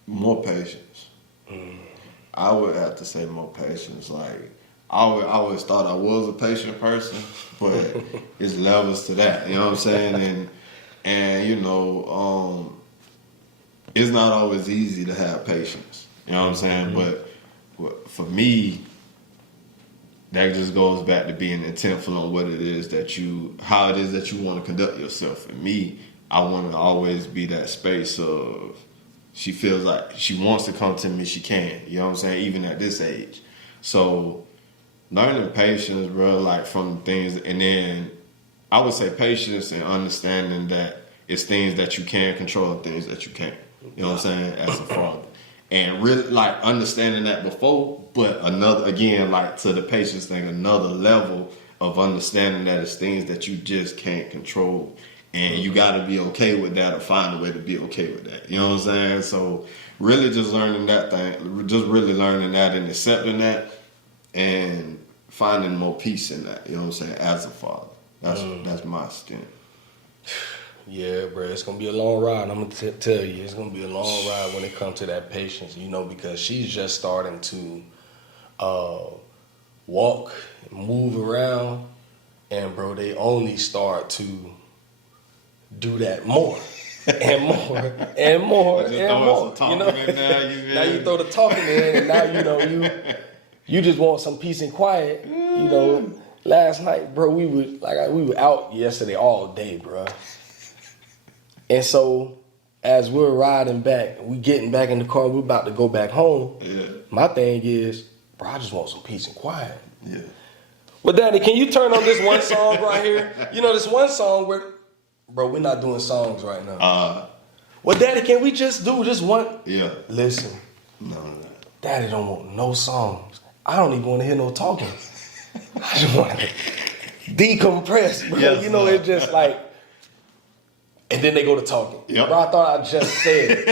More patience. I would have to say more patience. Like I always thought I was a patient person, but it's levels to that. You know what I'm saying? And you know, it's not always easy to have patience. You know what I'm saying? But for me, that just goes back to being intentful on what it is how it is that you want to conduct yourself. And me, I want to always be that space of, she feels like she wants to come to me, she can. You know what I'm saying? Even at this age. So learning patience, bro, like from things, and then I would say patience and understanding that it's things that you can control and things that you can't. You know what I'm saying? As a father. And really, like, understanding that before, but another, again, like, to the patience thing, another level of understanding that it's things that you just can't control. And you got to be okay with that, or find a way to be okay with that. You know what I'm saying? So really just learning that thing, just really learning that and accepting that and finding more peace in that. You know what I'm saying? As a father. That's my stint. Yeah, bro, it's going to be a long ride. I'm going to tell you, it's going to be a long ride when it comes to that patience, you know, because she's just starting to walk, move around, and, bro, they only start to do that more and more and more and more. You know, now you throw the talking in, and now, you know, you just want some peace and quiet. You know, last night, bro, we were out yesterday all day, bro. And so, as we're riding back, we getting back in the car, we're about to go back home. Yeah. My thing is, bro, I just want some peace and quiet. Yeah. But Daddy, can you turn on this one song right here? You know, this one song where, bro, we're not doing songs right now. Well, Daddy, can we just do this one? Yeah. Listen. No. Daddy don't want no songs. I don't even want to hear no talking. I just want to decompress, bro. Yes, you know, it's just like, and then they go to talking. Yep. Bro, I thought I just said,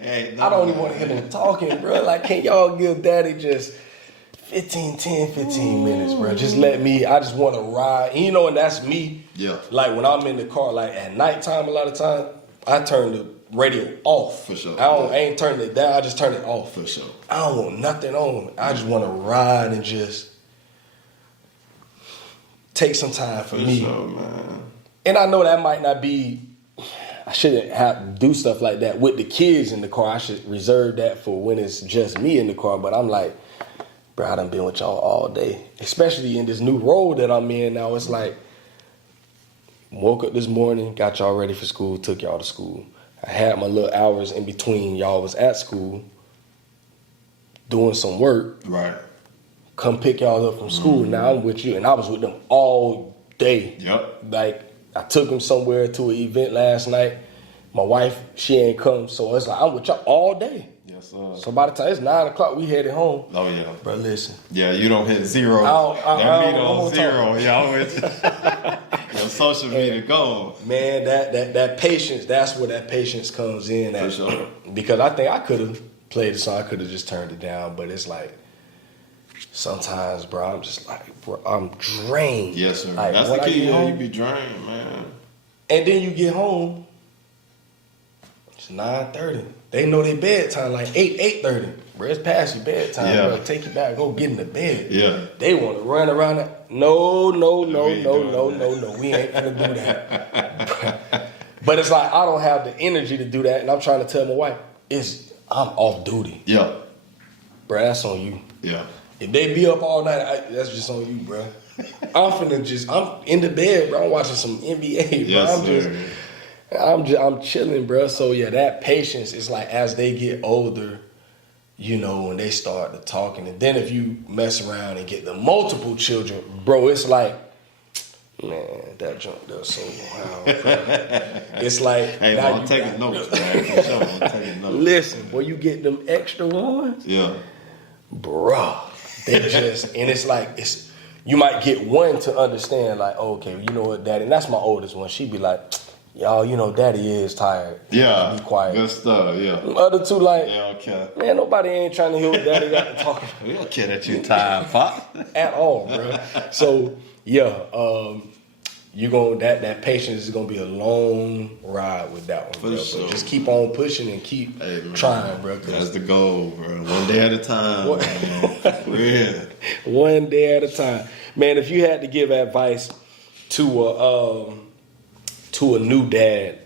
Hey, no, I don't even want to hear them talking, bro. Like, can y'all give Daddy just 15 minutes, bro? Just let me, I just want to ride. And you know, and that's me. Yeah. Like, when I'm in the car, like, at nighttime, a lot of time, I turn the radio off. For sure. I ain't turning it down, I just turn it off. For sure. I don't want nothing on. I just want to ride and just take some time for me. Sure, man. And I know that might not be, I shouldn't have to do stuff like that with the kids in the car. I should reserve that for when it's just me in the car. But I'm like, bro, I done been with y'all all day. Especially in this new role that I'm in now. It's like, woke up this morning, got y'all ready for school, took y'all to school. I had my little hours in between y'all was at school, doing some work. Right. Come pick y'all up from school. Now I'm with you. And I was with them all day. Yep. Like, I took them somewhere to an event last night. My wife, she ain't come. So it's like, I'm with y'all all day. Yes, sir. So by the time it's 9 o'clock, we headed home. Oh, yeah. Bro, listen. Yeah, you don't hit zero. I That meet don't on zero. Y'all with your social media gone. Man, that patience, that's where that patience comes in. For sure. Because I think I could have played the song. I could have just turned it down. But it's like, sometimes, bro, I'm just like, bro, I'm drained. Yes, sir. Like, That's when the I key. get Yeah, home, you be drained, man. and then you get home, it's 9:30. They know their bedtime like 8:30. Bro, it's past your bedtime, Yeah. bro. Take you back, go get in the bed. Yeah. They want to run around it. No. ain't We ain't gonna do that. But it's like, I don't have the energy to do that, and I'm trying to tell my wife, I'm off duty. Yeah. Bro, that's on you. Yeah. If they be up all night, that's just on you, bro. I'm in the bed, bro. I'm watching some NBA, bro. Yes, I'm chilling, bro. So yeah, that patience is like, as they get older, you know, when they start to talking, and then if you mess around and get the multiple children, bro, it's like, man, that junk does so wow, bro. It's like, Hey, I'm taking notes, man. For sure, I'm taking notes. Listen, boy, you get them extra ones, Yeah. bruh. They just, and it's like, you might get one to understand, like, okay, you know what, Daddy, and that's my oldest one. She be like, y'all, you know, daddy is tired. Yeah, Be quiet. good stuff. Yeah. Them other two, like, They don't care. man, nobody ain't trying to hear what daddy got to talk about. We don't care that you tired, Pop. At all, bro. So yeah, you gonna that patience is gonna be a long ride with that one, For bro. sure. But just keep on pushing and keep trying, bro. That's the goal, bro. One day at a time. Man. Yeah. One day at a time, man. If you had to give advice to a new dad,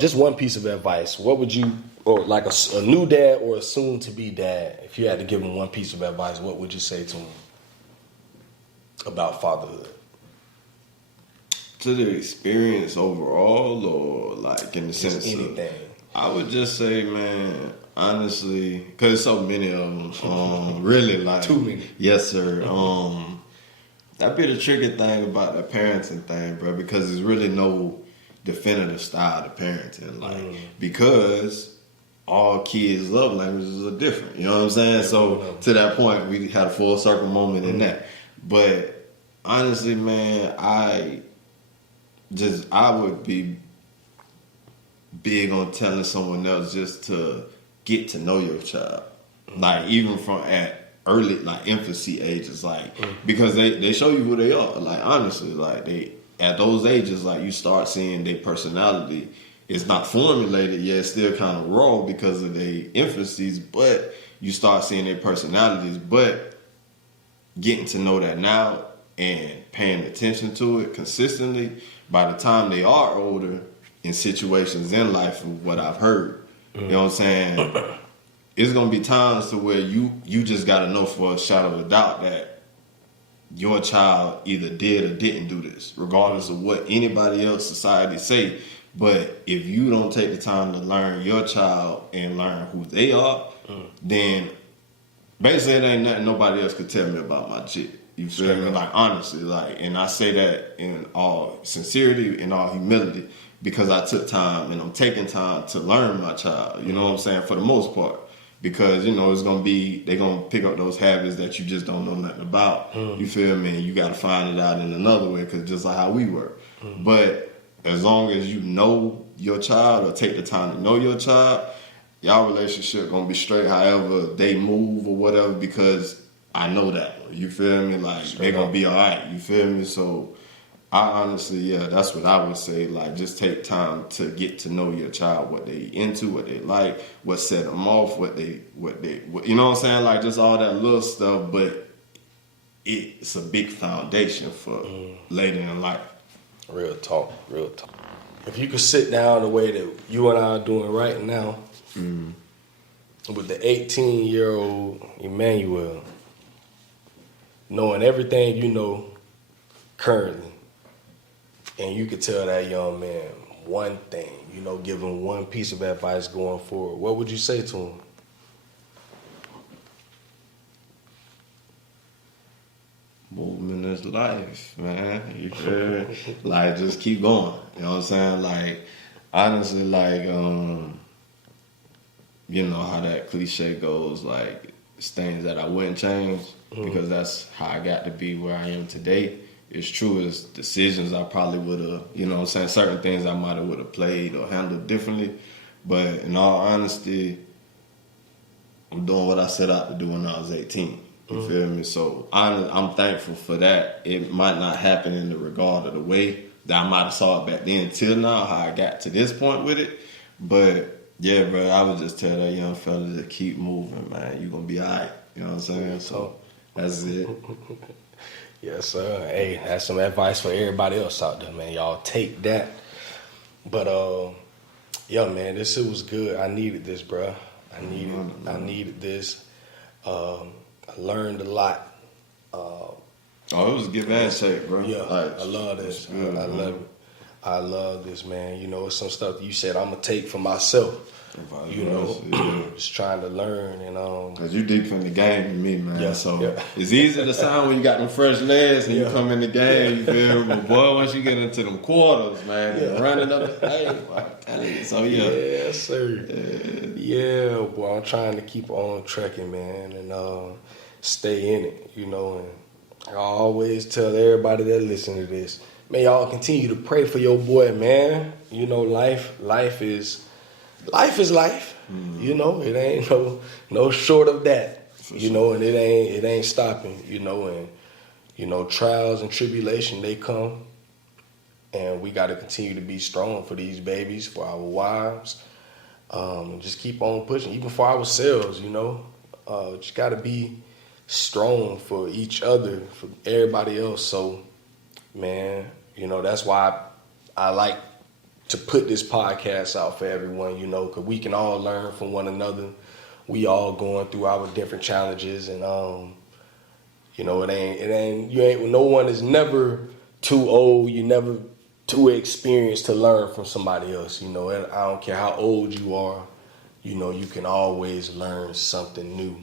just one piece of advice, what would you, or like a new dad or a soon to be dad, if you had to give him one piece of advice, what would you say to him about fatherhood? To the experience overall, or like in the Just sense anything. of, I would just say, man, honestly, because so many of them, really like Too many. Yes, sir. That be the tricky thing about the parenting thing, bro, because there's really no definitive style of parenting, like because all kids' love languages are different. You know what I'm saying? So to that point, we had a full circle moment in that. But honestly, man, I would be big on telling someone else just to get to know your child. Like even from at early, like infancy ages, like because they show you who they are. Like honestly, like they at those ages, like you start seeing their personality. It's not formulated yet, it's still kind of raw because of their infancies, but you start seeing their personalities. But getting to know that now and paying attention to it consistently, by the time they are older in situations in life, from what I've heard, you know what I'm saying, it's gonna be times to where you just gotta know for a shadow of a doubt that your child either did or didn't do this, regardless of what anybody else society say. But if you don't take the time to learn your child and learn who they are, then basically it ain't nothing nobody else could tell me about my shit. You feel me? Like honestly, like, and I say that in all sincerity, in all humility, because I took time and I'm taking time to learn my child. You know what I'm saying? For the most part, because you know it's gonna be they gonna pick up those habits that you just don't know nothing about. You feel me? And you got to find it out in another way, because just like how we work. But as long as you know your child or take the time to know your child, y'all relationship gonna be straight. However they move or whatever, because I know that. You feel me? Like they gonna be all right. You feel me? So I honestly, yeah, that's what I would say. Like just take time to get to know your child, what they into, what they like, what set them off, what they, you know what I'm saying? Like just all that little stuff, but it's a big foundation for later in life. Real talk, real talk. If you could sit down the way that you and I are doing right now, with the 18-year-old Emmanuel, knowing everything you know currently, and you could tell that young man one thing, you know, give him one piece of advice going forward, what would you say to him? Movement is life, man. You feel me? Like, just keep going. You know what I'm saying? Like, honestly, like, you know how that cliche goes, like, it's things that I wouldn't change, because that's how I got to be where I am today. It's true, it's decisions I probably would have, you know what I'm saying, certain things I might have would have played or handled differently. But in all honesty, I'm doing what I set out to do when I was 18. You feel me? So I'm thankful for that. It might not happen in the regard of the way that I might have saw it back then till now, how I got to this point with it. But yeah, bro, I would just tell that young fella to keep moving, man. You gonna be all right. You know what I'm saying? So that's it. Yes, sir. Hey, that's some advice for everybody else out there, man. Y'all take that. But yeah, man, this shit was good. I needed this, bro. I needed this. I learned a lot. Oh, it was a give and take, bro. Yeah, Like, I love this. good, I love it. I love this, man. You know, it's some stuff that you said I'm gonna take for myself. You know, just trying to learn and Cause you deep in the game with me, man. Yeah, So yeah. it's easy to sound when you got them fresh legs and you come in the game. You feel me? But boy, once you get into them quarters, man, and running up, hey, so yeah. Yes, sir. Yeah, boy, I'm trying to keep on trekking, man, and stay in it, you know. And I always tell everybody that listen to this, may y'all continue to pray for your boy, man. You know, life is life. You know, it ain't no short of that. You know, and it ain't stopping. You know, and you know, trials and tribulation, they come, and we got to continue to be strong for these babies, for our wives. Just keep on pushing, even for ourselves. You know, just got to be strong for each other, for everybody else. So, man, you know, that's why I like to put this podcast out for everyone, you know, because we can all learn from one another. We all going through our different challenges, and you know, no one is never too old. You never too experienced to learn from somebody else, you know. And I don't care how old you are, you know, you can always learn something new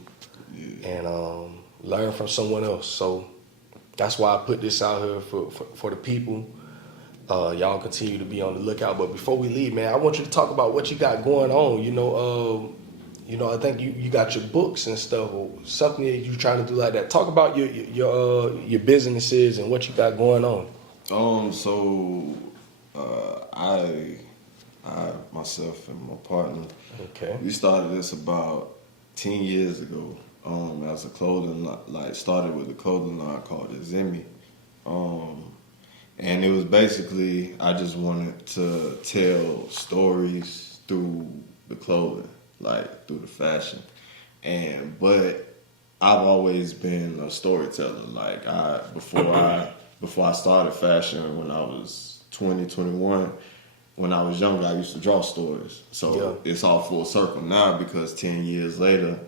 and learn from someone else. So that's why I put this out here for the people. Y'all continue to be on the lookout. But before we leave, man, I want you to talk about what you got going on. You know, I think you got your books and stuff, or something that you trying to do like that. Talk about your businesses and what you got going on. I myself and my partner, okay, we started this about 10 years ago. As a clothing started with a clothing line called Zimmy. And it was basically, I just wanted to tell stories through the clothing, like through the fashion. But I've always been a storyteller. Like before I started fashion when I was 20, 21, when I was younger, I used to draw stories. So It's all full circle now, because 10 years later,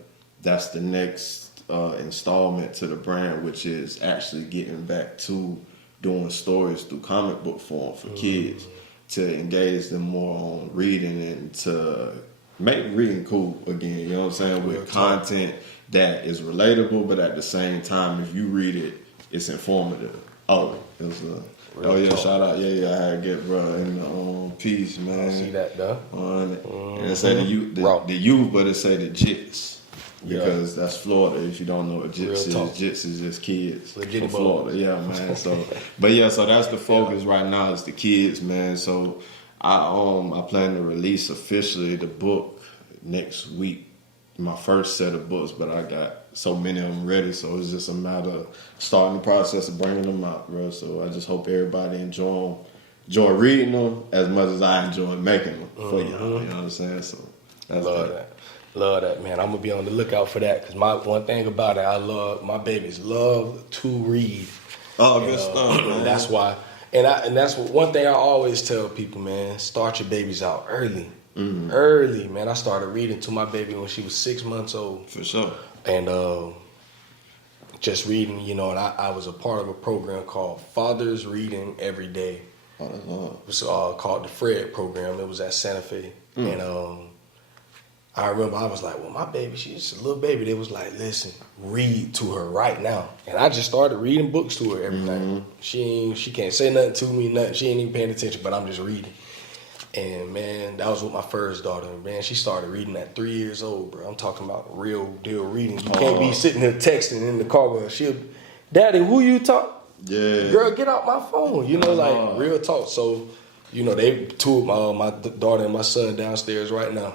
that's the next installment to the brand, which is actually getting back to doing stories through comic book form for kids, to engage them more on reading and to make reading cool again, you know what I'm saying, with content that is relatable, but at the same time, if you read it, it's informative. Oh, it was shout out, I had to get bro in the piece, man. I see that though. And it say the youth, but it say the jits. Because that's Florida. If you don't know what jits is, jits is just kids from Florida. Yeah, man. So that's the focus right now, is the kids, man. So I plan to release officially the book next week, my first set of books, but I got so many of them ready, so it's just a matter of starting the process of bringing them out, bro. So I just hope everybody enjoy reading them as much as I enjoy making them for y'all. You know what I'm saying? So that's Love that, man. I'm gonna be on the lookout for that, because my one thing about it, my babies love to read. Oh, good stuff, man. That's why, and that's one thing I always tell people, man. Start your babies out early. Early, man. I started reading to my baby when she was 6 months old. For sure. And just reading, you know, and I was a part of a program called Fathers Reading Every Day. Oh, that's love. It was called the Fred program. It was at Santa Fe. And I remember I was like, well, my baby, she's a little baby. They was like, listen, read to her right now. And I just started reading books to her every night. She can't say nothing to me, nothing. She ain't even paying attention, but I'm just reading. And, man, that was with my first daughter. Man, she started reading at 3 years old, bro. I'm talking about real deal reading. You can't be sitting here texting in the car with her. Daddy, who you talk? Yeah. Girl, get out my phone. You know, like, real talk. So, you know, they two of my daughter and my son downstairs right now.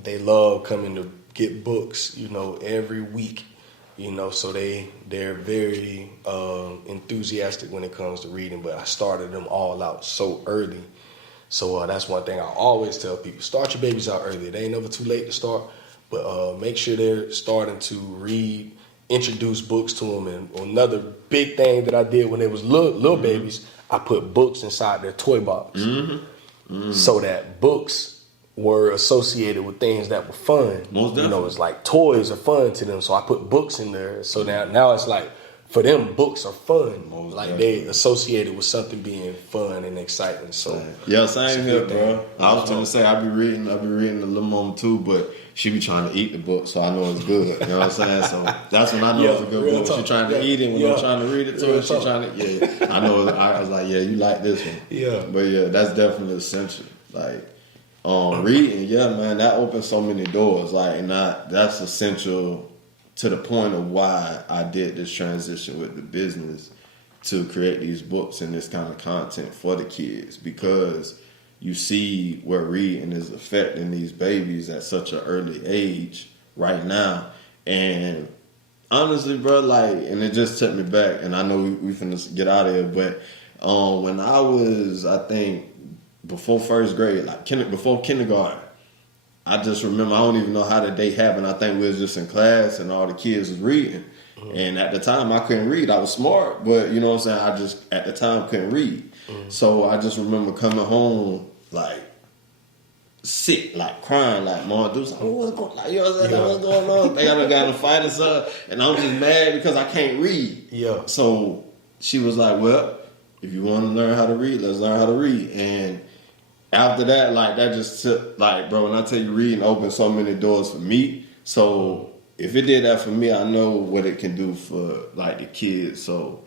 They love coming to get books, you know, every week. You know, so they're very enthusiastic when it comes to reading. But I started them all out so early. So that's one thing I always tell people. Start your babies out early. It ain't never too late to start. But make sure they're starting to read, introduce books to them. And another big thing that I did when they was little babies, I put books inside their toy box. So that books were associated with things that were fun. Most definitely. You know, it's like toys are fun to them. So I put books in there. So now it's like, for them, books are fun. Most like definitely. they associated with something being fun and exciting. So same here, bro. I was gonna say I be reading a little mom too, but she be trying to eat the book, so I know it's good. You know what I'm saying? So that's when I know it's a good book. She trying to eat it when I'm trying to read it to her. She trying to I know. I was like, you like this one. Yeah. But that's definitely essential. Like reading, man, that opens so many doors. Like, and that's essential to the point of why I did this transition with the business, to create these books and this kind of content for the kids, because you see where reading is affecting these babies at such an early age right now. And honestly, bro, like, and it just took me back, and I know we finna get out of here, but when I was, I think, before first grade, like before kindergarten, I just remember, I don't even know how the day happened. I think we was just in class and all the kids was reading. And at the time, I couldn't read. I was smart, but you know what I'm saying? I just, at the time, couldn't read. So I just remember coming home, like, sick, like crying, like, Mom, dude, like, what's going on? Like, you know what I'm saying? What's going on? They got in a fight or something. And I'm just mad because I can't read. Yeah. So she was like, well, if you want to learn how to read, let's learn how to read. And after that, like, that just took, like, bro, when I tell you reading opened so many doors for me. So if it did that for me, I know what it can do for, like, the kids. So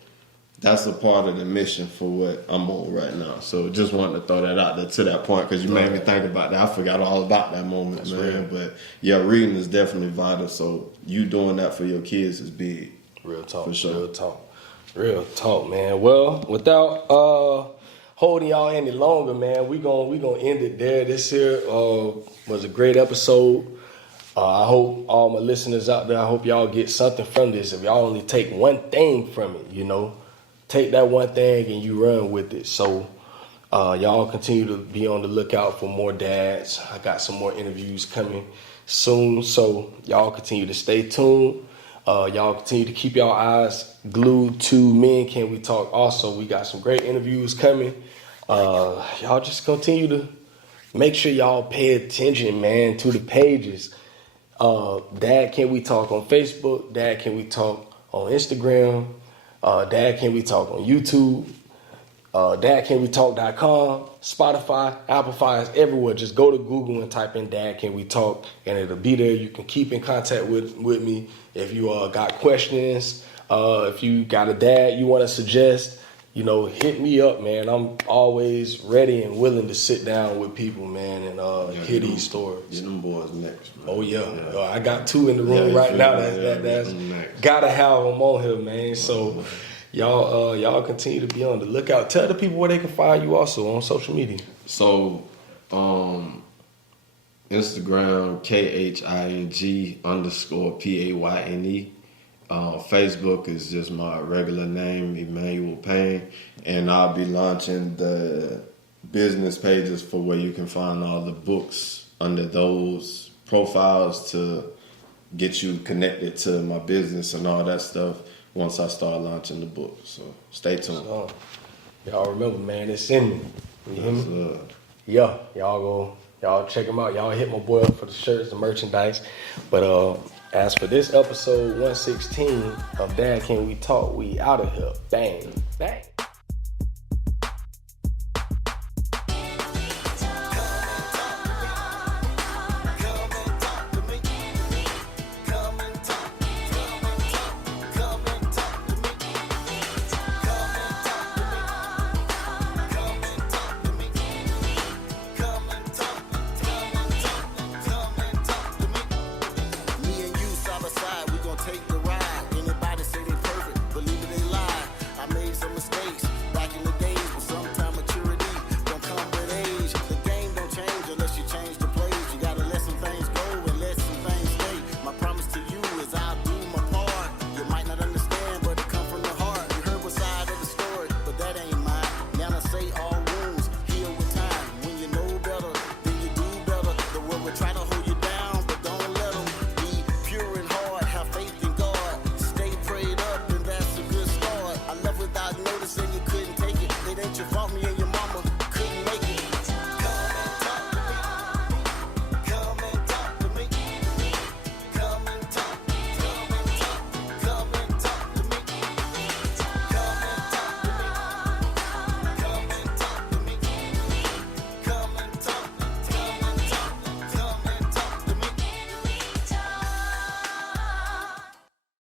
that's a part of the mission for what I'm on right now. So just wanted to throw that out there to that point, because you made me think about that. I forgot all about that moment, that's man. Real. But yeah, reading is definitely vital. So you doing that for your kids is big. Real talk. For sure. Real talk, man. Well, without holding y'all any longer, man, we gonna end it there. This here was a great episode. I hope all my listeners out there, I hope y'all get something from this. If y'all only take one thing from it, you know, take that one thing and you run with it. So y'all continue to be on the lookout for more dads. I got some more interviews coming soon. So y'all continue to stay tuned. Y'all continue to keep y'all eyes glued to Men Can We Talk. Also, we got some great interviews coming. Y'all just continue to make sure y'all pay attention, man, to the pages. Dad Can We Talk on Facebook. Dad Can We Talk on Instagram. Dad Can We Talk on YouTube. DadCanWeTalk.com, Spotify, Apple Files, everywhere. Just go to Google and type in Dad Can We Talk, and it'll be there. You can keep in contact with me if you got questions. If you got a dad you want to suggest, you know, hit me up, man. I'm always ready and willing to sit down with people, man, and hear these stories. Get them boys next, man. Oh, yeah. I got 2 in the room right now. That's gotta have them on here, man. So y'all continue to be on the lookout. Tell the people where they can find you also on social media. So, Instagram, KHING_PAYNE. Facebook is just my regular name, Emmanuel Payne. And I'll be launching the business pages for where you can find all the books under those profiles to get you connected to my business and all that stuff once I start launching the book. So stay tuned. Y'all remember, man, it's in me. You hear me? Yeah, y'all check them out. Y'all hit my boy up for the shirts, the merchandise. But as for this episode 116 of Dad Can We Talk, we out of here. Bang, bang.